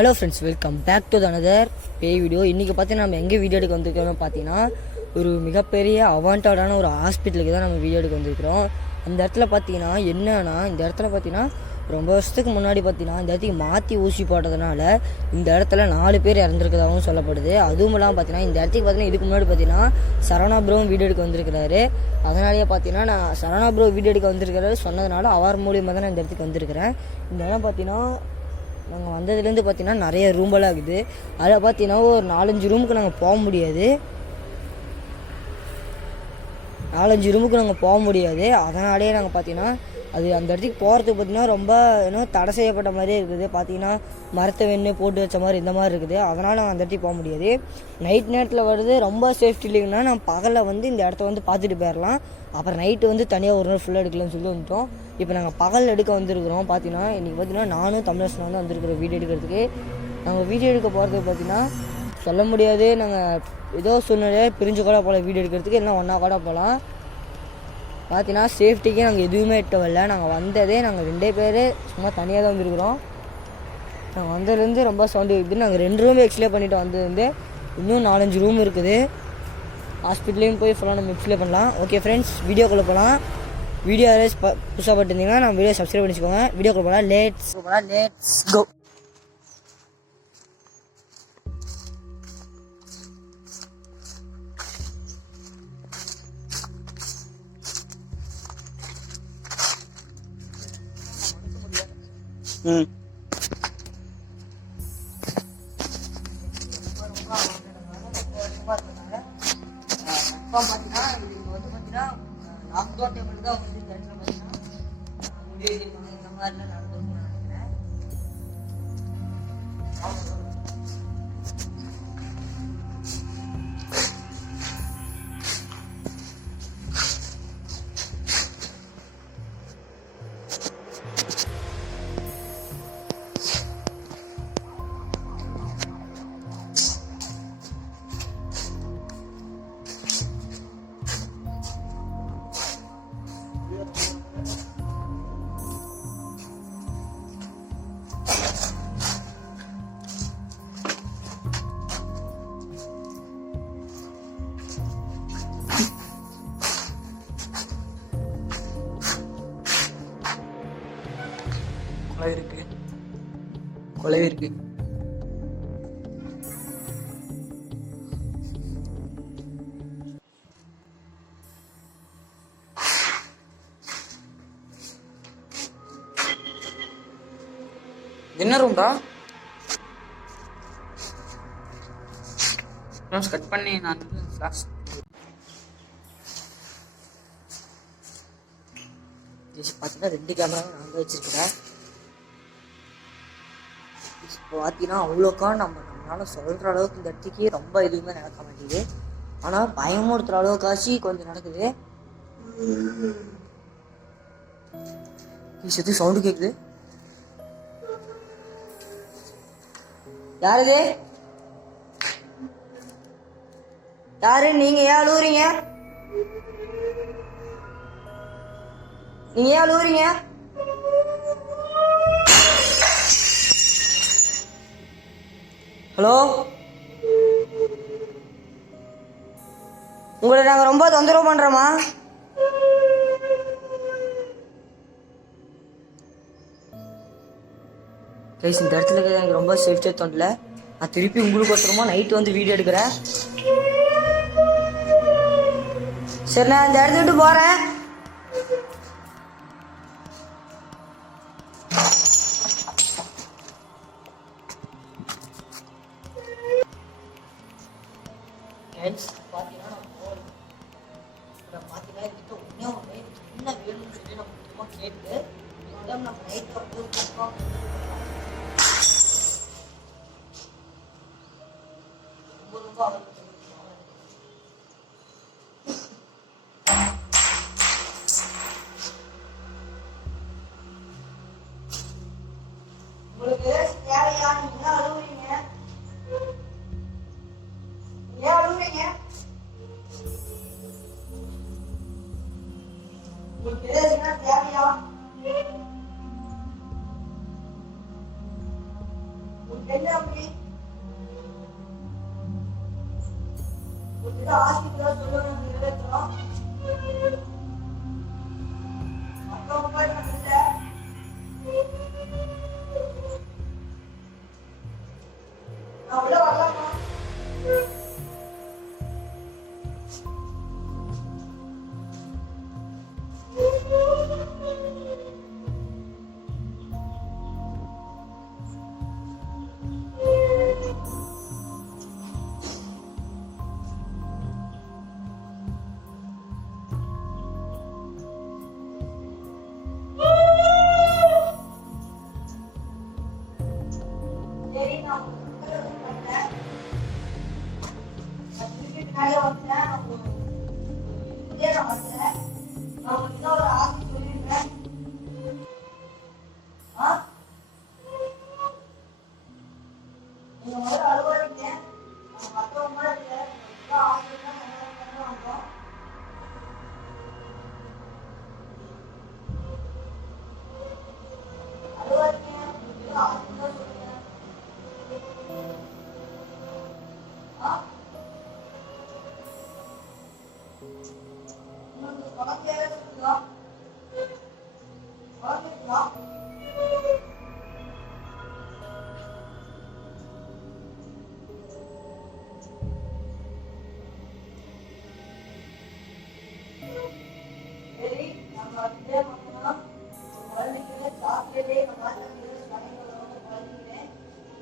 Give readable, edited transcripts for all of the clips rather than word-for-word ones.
Hello friends, welcome back to another பேய் video. இன்றைக்கி பார்த்தீங்கன்னா நம்ம எங்கே வீடியோ எடுக்க வந்திருக்கிறோம்னு பார்த்தீங்கன்னா ஒரு மிகப்பெரிய அவான்டான ஒரு ஹாஸ்பிட்டலுக்கு தான் நம்ம வீடியோ எடுக்க வந்திருக்கிறோம். அந்த இடத்துல பார்த்தீங்கன்னா என்னன்னா, இந்த இடத்துல பார்த்தீங்கன்னா ரொம்ப வருஷத்துக்கு முன்னாடி பார்த்தீங்கன்னா இந்த இடத்துக்கு மாற்றி ஊசி போட்டதுனால இந்த இடத்துல 4 பேர் இறந்துருக்கிறதாகவும் சொல்லப்படுது. அதுவும் இல்லாமல் பார்த்தீங்கன்னா இந்த இடத்துக்கு பார்த்தீங்கன்னா இதுக்கு முன்னாடி பார்த்தீங்கன்னா சரவணா ப்ரோவும் வீடியோ எடுக்க வந்திருக்கிறாரு. அதனாலேயே பார்த்தீங்கன்னா நான் சரவணா ப்ரோ வீடியோ எடுக்க வந்திருக்கிறாரு சொன்னதுனால அவர் மூலியமாக தான் நான் இந்த இடத்துக்கு வந்திருக்கிறேன். இந்த இடம் பார்த்தீங்கன்னா நாங்கள் வந்ததுலேருந்து பார்த்தீங்கன்னா நிறைய ரூம்பெல்லாம் இருக்குது. அதில் பார்த்தீங்கன்னா ஒரு 4-5 ரூமுக்கு நாங்கள் போக முடியாது. 4-5 ரூமுக்கு நாங்கள் போக முடியாது. அதனாலேயே நாங்கள் பார்த்தீங்கன்னா அது அந்த இடத்துக்கு போகிறதுக்கு பார்த்தீங்கன்னா ரொம்ப தடை செய்யப்பட்ட மாதிரியே இருக்குது. பார்த்தீங்கன்னா மரத்தை வெண்ணு போட்டு வச்ச மாதிரி இந்த மாதிரி இருக்குது. அதனால் நாங்கள் அந்த இடத்துக்கு போக முடியாது. நைட் நேரத்தில் வருது ரொம்ப சேஃப்டி இல்லைங்கன்னா நம்ம பகலில் இந்த இடத்த பார்த்துட்டு போயிடலாம். அப்புறம் நைட்டு தனியாக ஒரு நாள் ஃபுல்லாக எடுக்கலாம்னு சொல்லி வந்துட்டோம். இப்போ நாங்கள் பகல் எடுக்க வந்திருக்கிறோம். பார்த்தீங்கன்னா இன்றைக்கி பார்த்தீங்கன்னா நானும் தமிழரசன் வந்திருக்கிறோம் வீடியோ எடுக்கிறதுக்கு. நாங்கள் வீடியோ எடுக்க போகிறதுக்கு பார்த்தீங்கன்னா சொல்ல முடியாது. நாங்கள் ஏதோ சூழ்நிலையை பிரிஞ்சு கூட போகலாம் வீடியோ எடுக்கிறதுக்கு, எல்லாம் ஒன்றா கூட போகலாம். பார்த்தீங்கன்னா சேஃப்டிக்கு நாங்கள் எதுவுமே எட்ட வரல. நாங்கள் வந்ததே நாங்கள் 2 பேர் சும்மா தனியாக தான் வந்துருக்குறோம். நாங்கள் வந்ததுலேருந்து ரொம்ப சவுண்டு இருக்குது. நாங்கள் 2 ரூம் எக்ஸ்ப்ளே பண்ணிவிட்டு வந்ததுலேருந்து இன்னும் 4-5 ரூம் இருக்குது. ஹாஸ்பிட்டலையும் போய் ஃபுல்லாக நம்ம எக்ஸ்ப்ளே பண்ணலாம். ஓகே ஃப்ரெண்ட்ஸ், வீடியோக்குள்ளே போகலாம். வீடியோ யாராவது புதுசாக பட்டுருந்தீங்கன்னா நம்ம வீடியோ சப்ஸ்கிரைப் பண்ணிச்சுக்கோங்க. வீடியோக்குள்ளே போகலாம். Let's go. பார்த்தீங்கன்னா பார்த்தீங்கன்னா லாக்டவுன் டைமில் தான் பார்த்தீங்கன்னா இந்த மாதிரிலாம் நடந்துருக்கும்னு நினைக்கிறேன். கொலை இருக்கு. என்ன ரூம்டா? கட் பண்ணி நான் ஃபிளாஷ் பார்த்தீங்கன்னா 2 கேமரா நாங்கள் வச்சிருக்கிறேன். இப்போ பார்த்தீங்கன்னா அவ்வளோக்கா நம்மளால் சொல்கிற அளவுக்கு இந்த இடத்துக்கு ரொம்ப எதுவுமே நடக்க மாட்டேங்குது. ஆனால் பயமுறுத்துகிற அளவுக்காச்சு கொஞ்சம் நடக்குது. சுற்றி சவுண்டு கேட்குது. யாரு இது? யாரு நீங்க? ஏன் அழுவுறீங்க? நீங்க ஏன் அழுவுறீங்க? ஹலோ, உங்களை நாங்கள் ரொம்ப தொந்தரவு பண்றோமா? கைஸ், இந்த இடத்துல எனக்கு ரொம்ப சேஃப்டியாக தோணல. நான் திருப்பி உங்களுக்கு ஒருத்தரமா நைட்டு வீடியோ எடுக்கிறேன். சரி, நான் இந்த இடத்த விட்டு போறேன். உங்களுக்கு தேவையா? நீங்க அழுவுறீங்க. ஏன் அழுவுறீங்க? உங்களுக்கு தேவையா? உங்களுக்கு என்ன நான் வந்துடுறேன். நான் உங்களுக்கு இன்னொரு ஆசை சொல்லியிருக்கேன். நீங்க முதல்ல அழுவாதீங்க. நான் மற்றவங்க ஆசைன்னா வந்தோம். அழுவாதீங்க. ஆசைன்னா சொல்லுங்க. உங்களுக்கு குழந்தையாவே இருக்குதா? குழந்தைங்களா? சரி, நம்ம இதே பண்ணலாம். குழந்தைங்க சாப்பிட்டதே குழந்தைங்க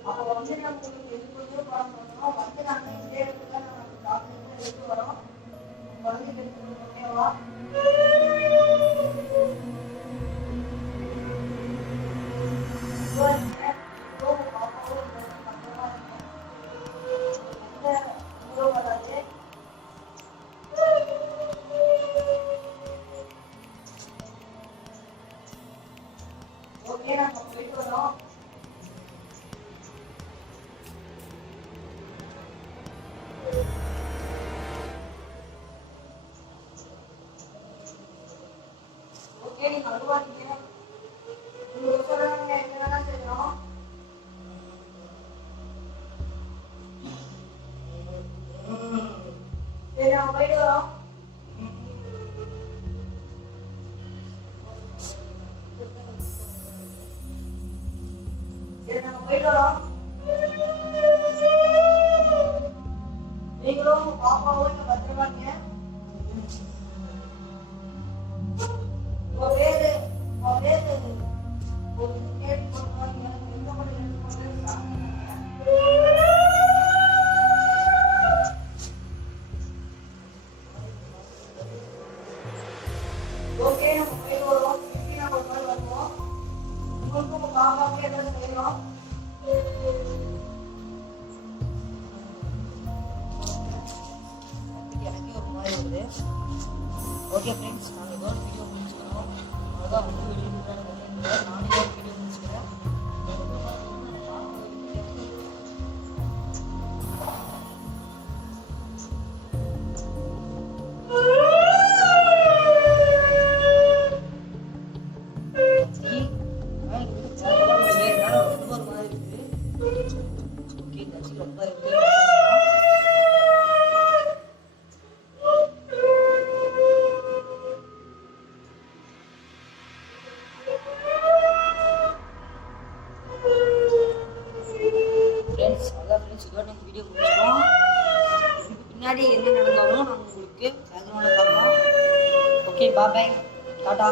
அப்போ வந்து நம்ம உங்களுக்கு படம் பண்ணணும். வந்து நாங்கள் இந்த இடத்துல நம்ம சாப்பிட்டு எடுத்து வரோம். குழந்தைங்க ஓகேவா? ஓகே, நம்ம போயிட்டு வரோம். ஓகே, நீங்க அழுவாதீங்க. உங்களுக்கு சொல்லுங்க என்னென்ன செய்யணும். சரி, நம்ம போயிட்டு வரோம். சரி, நம்ம போயிட்டு வரோம். நீங்களும் பாப்பாவும் இங்க பத்திரமா இருங்க. உங்க பேரு ஒரு கேட்டு போடுவாங்க. எந்த மாதிரி ஓகே, நம்ம போயிட்டு வரோம். திருப்பி நம்ம ஒரு நாள் வருவோம். உங்களுக்கு உங்க பாப்பாவுக்கு ஏதாவது செய்யணும். எனக்கே ஒரு மாதிரி வருது. ஓகே ஃப்ரெண்ட்ஸ், நாங்கள் இதோட வீடியோ முடிச்சுக்கிறோம். அதான் வந்து வெளியே நானே ஒரு வீடியோ முடிச்சுக்கிறேன். ரொம்ப ஒரு மாதிரி இருக்கு. ஓகே, ரொம்ப இருக்கு. வீடியோ முடிச்சிடும். இதுக்கு பின்னாடி என்ன நடந்தாலும் நான் உங்களுக்கு பேக்ரவுண்டில் பார்க்கலாம். ஓகே, பாய், டாடா.